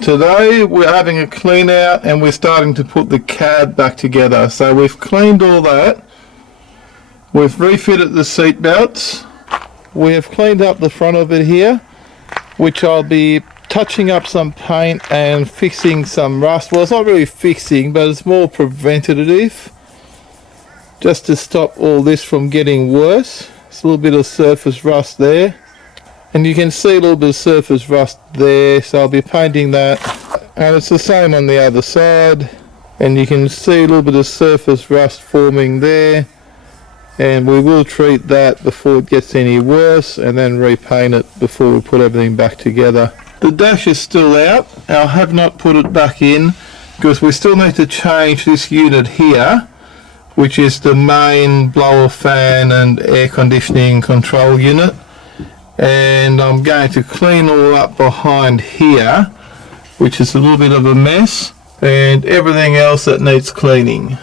Today we're having a clean out and we're starting to put the cab back together. So we've cleaned all that. We've refitted the seat belts. We have cleaned up the front of it here, which I'll be touching up some paint and fixing some rust. Well, it's not really fixing, but it's more preventative, just to stop all this from getting worse. It's a little bit of surface rust there. And you can see a little bit of surface rust there, so I'll be painting that. And it's the same on the other side. And you can see a little bit of surface rust forming there. And we will treat that before it gets any worse, and then repaint it before we put everything back together. The dash is still out. I have not put it back in because we still need to change this unit here, which is the main blower fan and air conditioning control unit. And I'm going to clean all up behind here, which is a little bit of a mess, and everything else that needs cleaning.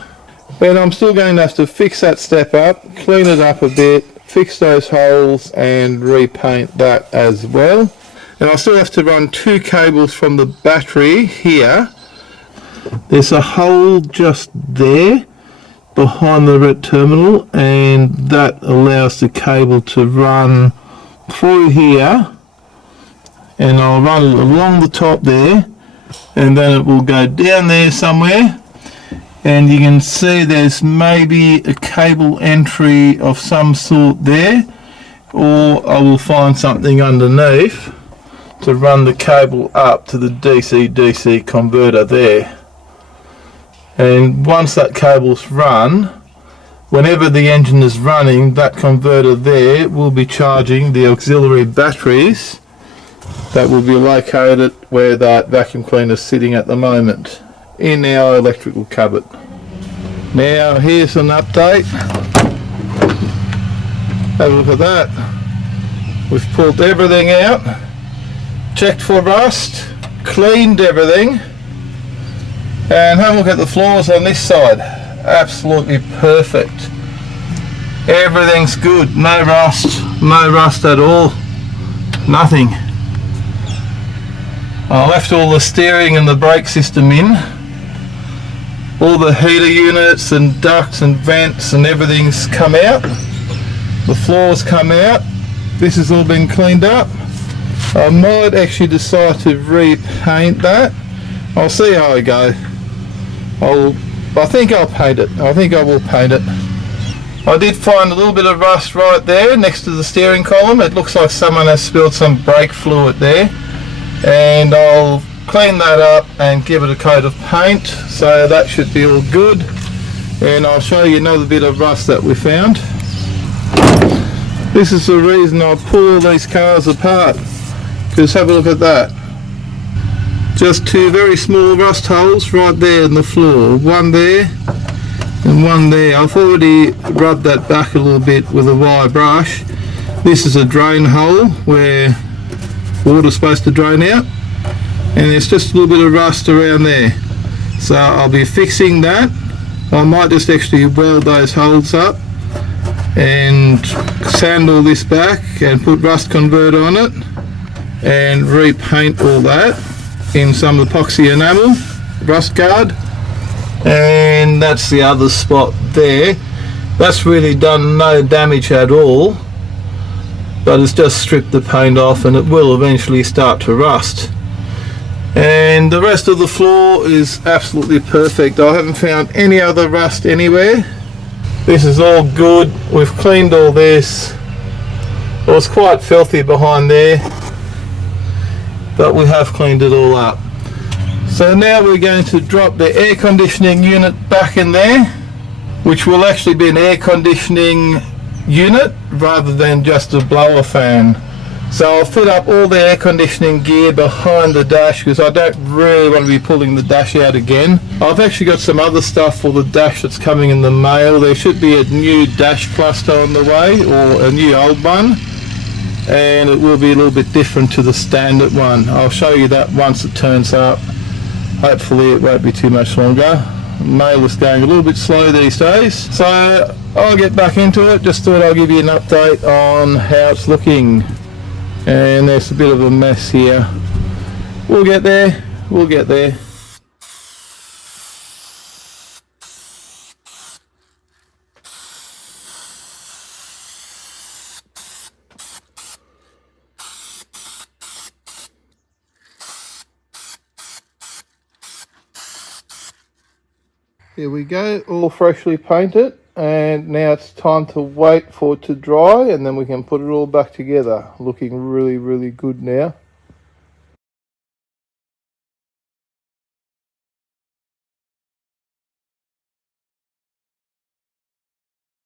But I'm still going to have to fix that step up, clean it up a bit, fix those holes and repaint that as well. And I still have to run 2 cables from the battery here. There's a hole just there behind the red terminal, and that allows the cable to run through here, and I'll run it along the top there, and then it will go down there somewhere, and you can see there's maybe a cable entry of some sort there, or I will find something underneath to run the cable up to the DC-DC converter there. And once that cable's run, whenever the engine is running, that converter there will be charging the auxiliary batteries that will be located where that vacuum cleaner is sitting at the moment, in our electrical cupboard. Now here's an update. Have a look at that. We've pulled everything out, checked for rust, cleaned everything, and have a look at the floors on this side. Absolutely perfect. Everything's good. No rust at all. Nothing. I left all the steering and the brake system in. All the heater units and ducts and vents and everything's come out. The floors come out. This has all been cleaned up. I might actually decide to repaint that. I'll see how I go. I think I'll paint it. I think I will paint it. I did find a little bit of rust right there next to the steering column. It looks like someone has spilled some brake fluid there. And I'll clean that up and give it a coat of paint. So that should be all good. And I'll show you another bit of rust that we found. This is the reason I pull all these cars apart. Because have a look at that. Just 2 very small rust holes right there in the floor. One there and one there. I've already rubbed that back a little bit with a wire brush. This is a drain hole where water's supposed to drain out. And there's just a little bit of rust around there. So I'll be fixing that. I might just actually weld those holes up and sand all this back and put rust converter on it and repaint all that in some epoxy enamel, rust guard. And that's the other spot there. That's really done no damage at all, but it's just stripped the paint off and it will eventually start to rust. And the rest of the floor is absolutely perfect. I haven't found any other rust anywhere. This is all good. We've cleaned all this. It was quite filthy behind there, but we have cleaned it all up. So now we're going to drop the air conditioning unit back in there, which will actually be an air conditioning unit rather than just a blower fan. So I'll fit up all the air conditioning gear behind the dash because I don't really want to be pulling the dash out again. I've actually got some other stuff for the dash that's coming in the mail. There should be a new dash cluster on the way, or a new old one, and it will be a little bit different to the standard one. I'll show you that once it turns up. Hopefully it won't be too much longer. Mail is going a little bit slow these days, so I'll get back into it. Just thought I'll give you an update on how it's looking. And there's a bit of a mess here. We'll get there. We'll get there. Here we go, all freshly painted, and now it's time to wait for it to dry and then we can put it all back together. Looking really, really good now.